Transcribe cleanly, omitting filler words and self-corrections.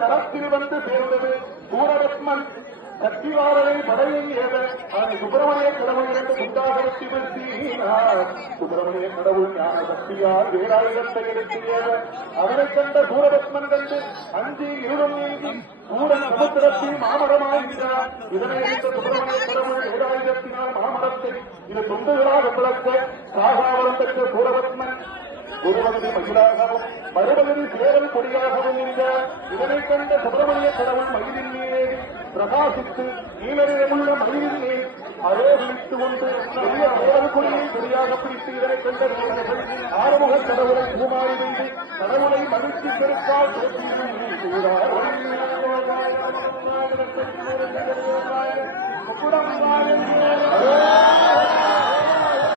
களத்தில் வந்து சேர்ந்தது சூரபத்மன் சக்திவாரனை படையை ஏத அதை சுப்பிரமணிய கடவுள் என்று குண்டாக வெட்டி வீழ்த்தினார். சுப்பிரமணிய கடவுள் ஞான சக்தியால் வேலாயுதத்தை எடுத்து ஏத அவனை கண்ட சூரபத்மன் கண்டு அஞ்சி இருளும் நீங்கி சூரன் சமுத்திரத்தில் மாமரமாகிறார். இதனை அறிந்த சுப்பிரமணிய கடவுள் வேலாயுதத்தினால் மாமரத்தை இது தொண்டுகளாக பிளக்க சாகாவரம் பெற்ற சூரபத்மன் குருவகதி மகிழாகவும் மறுபகுதி சேவல் கொடியாகவும் இருந்தார். இதனை கண்ட சுப்பிரமணிய கடவுள் மகிழின் மீது பிரகாசித்து நீலநிறமுள்ள மகிழின் மேல் அரோகித்துக் கொண்டு பெரிய அவ்வளவு கொடியை கொடியாக பிடித்து இதனை கண்ட வீரர்கள் ஆறுமுக கடவுளை பூமாறி வைத்து கடவுளை மகிழ்ச்சி பெருக்கால் செய்தார்.